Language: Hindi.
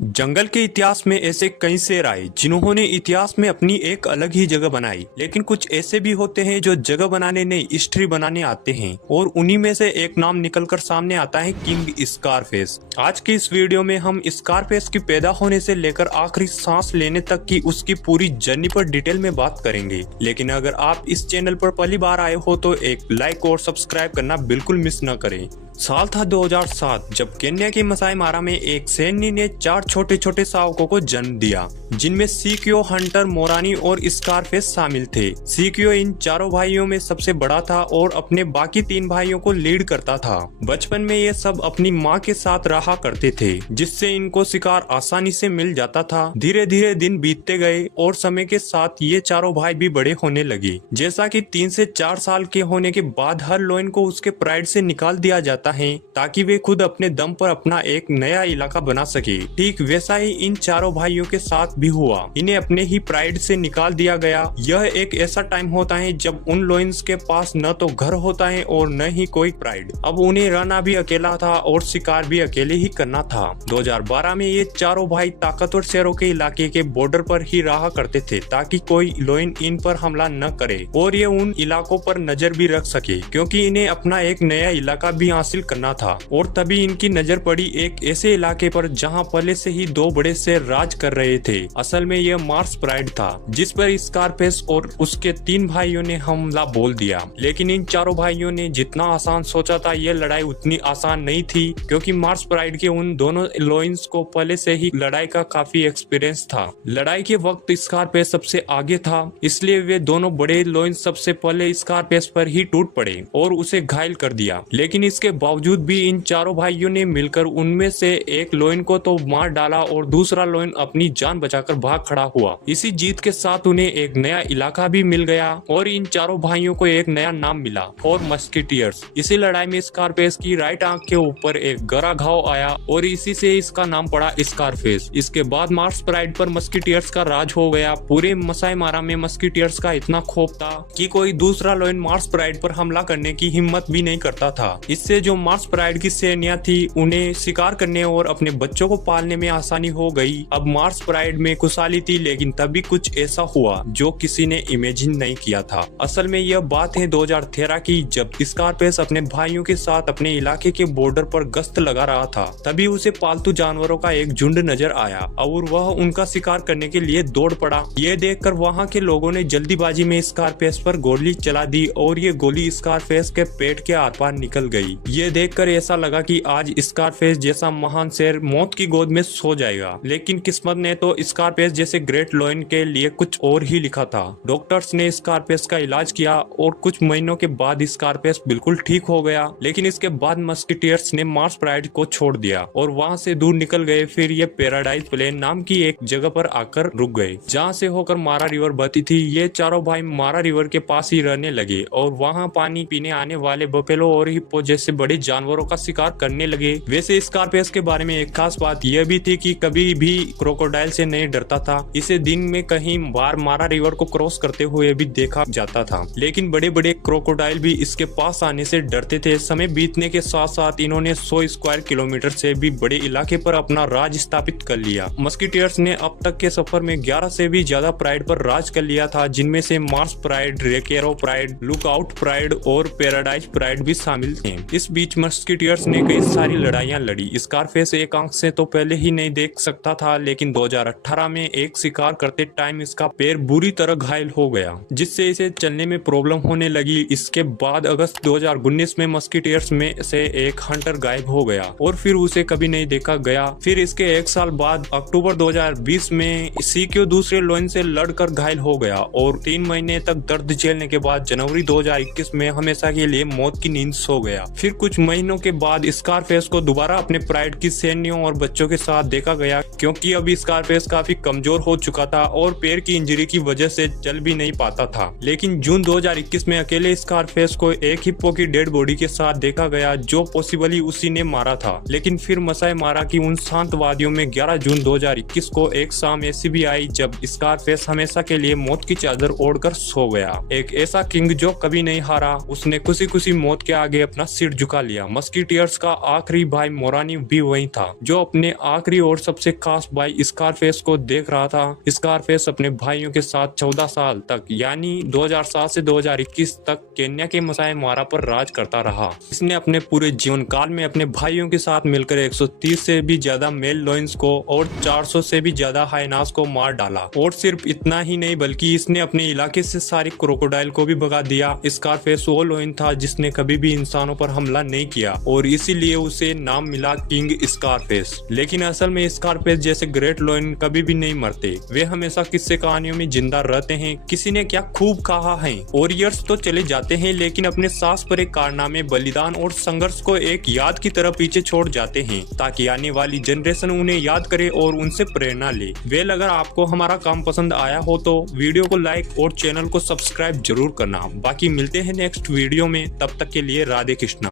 जंगल के इतिहास में ऐसे कई शेर आए जिन्होंने इतिहास में अपनी एक अलग ही जगह बनाई। लेकिन कुछ ऐसे भी होते हैं जो जगह बनाने नहीं हिस्ट्री बनाने आते हैं, और उन्हीं में से एक नाम निकलकर सामने आता है किंग स्कारफेस। आज की इस वीडियो में हम स्कारफेस की पैदा होने से लेकर आखिरी सांस लेने तक की उसकी पूरी जर्नी पर डिटेल में बात करेंगे। लेकिन अगर आप इस चैनल पर पहली बार आए हो तो एक लाइक और सब्सक्राइब करना बिल्कुल मिस न करें। साल था 2007 जब केन्या के मसाई मारा में एक सैनी ने 4 छोटे छोटे शावकों को जन्म दिया, जिनमें सीकियो, हंटर, मोरानी और स्कारफेस शामिल थे। सीकियो इन चारों भाइयों में सबसे बड़ा था और अपने बाकी 3 भाइयों को लीड करता था। बचपन में ये सब अपनी माँ के साथ रहा करते थे, जिससे इनको शिकार आसानी से मिल जाता था। धीरे धीरे दिन बीतते गए और समय के साथ ये चारों भाई भी बड़े होने लगे। जैसा कि 3 से 4 साल के होने के बाद हर लोइन को उसके प्राइड से निकाल दिया जाता है ताकि वे खुद अपने दम पर अपना एक नया इलाका बना सके। ठीक वैसा ही इन चारों भाइयों के साथ भी हुआ। इन्हें अपने ही प्राइड से निकाल दिया गया। यह एक ऐसा टाइम होता है जब उन लोइंस के पास न तो घर होता है और न ही कोई प्राइड। अब उन्हें रहना भी अकेला था और शिकार भी अकेले ही करना था। 2012 में ये चारों भाई ताकतवर शेरों के इलाके के बॉर्डर पर ही रहा करते थे ताकि कोई लोइन इन पर हमला न करे और ये उन इलाकों पर नजर भी रख सके, क्योंकि इन्हें अपना एक नया इलाका भी हासिल करना था। और तभी इनकी नजर पड़ी एक ऐसे इलाके पर जहां पहले से ही 2 बड़े शेर राज कर रहे थे। असल में यह मार्स प्राइड था, जिस पर स्कारफेस और उसके 3 भाइयों ने हमला बोल दिया। लेकिन इन चारों भाइयों ने जितना आसान सोचा था यह लड़ाई उतनी आसान नहीं थी, क्योंकि मार्स प्राइड के उन दोनों लोइंस को पहले से ही लड़ाई का काफी एक्सपीरियंस था। लड़ाई के वक्त स्कारफेस सबसे आगे था, इसलिए वे दोनों बड़े लोइंस सबसे पहले स्कारफेस पर ही टूट पड़े और उसे घायल कर दिया। लेकिन इसके बावजूद भी इन चारों भाइयों ने मिलकर उनमें से एक लोइन को तो मार डाला और दूसरा लोइन अपनी जान बचाकर भाग खड़ा हुआ। इसी जीत के साथ उन्हें एक नया इलाका भी मिल गया और इन चारों भाइयों को एक नया नाम मिला, और मस्कीटियर्स। इसी लड़ाई में स्कारफेस की राइट आंख के ऊपर एक गहरा घाव आया और इसी से इसका नाम पड़ा स्कारफेस। इसके बाद मार्स प्राइड पर मस्कीटियर्स का राज हो गया। पूरे मसाई मारा में मस्कीटियर्स का इतना खौफ था कि कोई दूसरा लोइन मार्स प्राइड पर हमला करने की हिम्मत भी नहीं करता था। इससे जो मार्स प्राइड की सेनिया थी उन्हें शिकार करने और अपने बच्चों को पालने में आसानी हो गई। अब मार्स प्राइड में खुशहाली थी, लेकिन तभी कुछ ऐसा हुआ जो किसी ने इमेजिन नहीं किया था। असल में यह बात है 2013 की, जब स्कारफेस अपने भाइयों के साथ अपने इलाके के बॉर्डर पर गश्त लगा रहा था। तभी उसे पालतू जानवरों का एक झुंड नजर आया और वह उनका शिकार करने के लिए दौड़ पड़ा। यह देखकर वहां के लोगों ने जल्दीबाजी में स्कारफेस पर गोली चला दी और ये गोली स्कारफेस के पेट के आर पार निकल गई। ये देखकर ऐसा लगा कि आज स्कारफेस जैसा महान शेर मौत की गोद में सो जाएगा। लेकिन किस्मत ने तो स्कारफेस जैसे ग्रेट लोइन के लिए कुछ और ही लिखा था। डॉक्टर्स ने स्कारफेस का इलाज किया और कुछ महीनों के बाद स्कारफेस बिल्कुल ठीक हो गया। लेकिन इसके बाद मस्कीटियर्स ने मार्स प्राइड को छोड़ दिया और वहां से दूर निकल गए। फिर ये पैराडाइज प्लेन नाम की एक जगह पर आकर रुक गए, जहाँ से होकर मारा रिवर बहती थी। ये चारों भाई मारा रिवर के पास ही रहने लगे और वहाँ पानी पीने आने वाले बफेलो और हिप्पो जैसे बड़े जानवरों का शिकार करने लगे। वैसे स्कारफेस के बारे में एक खास बात यह भी थी कि कभी भी क्रोकोडाइल से नहीं डरता था। इसे दिन में कहीं बार मारा रिवर को क्रॉस करते हुए भी देखा जाता था, लेकिन बड़े बड़े क्रोकोडाइल भी इसके पास आने से डरते थे। समय बीतने के साथ साथ इन्होंने 100 स्क्वायर किलोमीटर से भी बड़े इलाके पर अपना राज स्थापित कर लिया। मस्कीटियर्स ने अब तक के सफर में 11 से भी ज्यादा प्राइड पर राज कर लिया था, जिनमें से Mars Pride, Rekero Pride, Lookout Pride और पैराडाइज प्राइड भी शामिल थे। इस बीच मस्कीटियर्स ने कई सारी लड़ाइयां लड़ी। स्कारफेस एक आंख से तो पहले ही नहीं देख सकता था, लेकिन 2018 में एक शिकार करते टाइम इसका पैर बुरी तरह घायल हो गया, जिससे इसे चलने में प्रॉब्लम होने लगी। इसके बाद अगस्त 2019 में मस्कीटियर्स में से एक हंटर गायब हो गया और फिर उसे कभी नहीं देखा गया। फिर इसके 1 साल बाद अक्टूबर 2020 में सीक्यू दूसरे लोइन से लड़कर घायल हो गया और 3 महीने तक दर्द झेलने के बाद जनवरी 2021 में हमेशा के लिए मौत की नींद सो गया। फिर कुछ महीनों के बाद स्कारफेस को दोबारा अपने प्राइड की सैनियों और बच्चों के साथ देखा गया, क्योंकि अब स्कारफेस काफी कमजोर हो चुका था और पैर की इंजरी की वजह से चल भी नहीं पाता था। लेकिन जून 2021 में अकेले स्कारफेस को एक हिप्पो की डेड बॉडी के साथ देखा गया, जो पॉसिबली उसी ने मारा था। लेकिन फिर मसाई मारा की उन शांत वादियों में 11 जून 2021 को एक शाम ऐसी भी आई जब स्कारफेस हमेशा के लिए मौत की चादर ओढ़कर सो गया। एक ऐसा किंग जो कभी नहीं हारा, उसने खुशी खुशी मौत के आगे अपना सिर झुका बचा लिया। मस्कीटियर्स का आखिरी भाई मोरानी भी वही था, जो अपने आखिरी और सबसे खास भाई स्कारफेस को देख रहा था। स्कारफेस अपने भाइयों के साथ 14 साल तक यानी 2007 से 2021 तक केन्या के मसाई मारा पर राज करता रहा। इसने अपने पूरे जीवन काल में अपने भाइयों के साथ मिलकर 130 से भी ज्यादा मेल लोइंस को और 400 से भी ज्यादा हाइनास को मार डाला। और सिर्फ इतना ही नहीं बल्कि इसने अपने इलाके से सारी क्रोकोडाइल को भी भगा दिया। स्कारफेस वो लोइन था जिसने कभी भी इंसानों पर हमला नहीं किया और इसीलिए उसे नाम मिला किंग स्कारफेस। लेकिन असल में स्कारफेस जैसे ग्रेट लोइन कभी भी नहीं मरते, वे हमेशा किस्से कहानियों में जिंदा रहते हैं। किसी ने क्या खूब कहा है, वॉरियर्स तो चले जाते हैं लेकिन अपने साहस भरे कारनामे, बलिदान और संघर्ष को एक याद की तरह पीछे छोड़ जाते हैं, ताकि आने वाली जनरेशन उन्हें याद करे और उनसे प्रेरणा ले। वेल, अगर आपको हमारा काम पसंद आया हो तो वीडियो को लाइक और चैनल को सब्सक्राइब जरूर करना। बाकी मिलते हैं नेक्स्ट वीडियो में, तब तक के लिए राधे कृष्णा।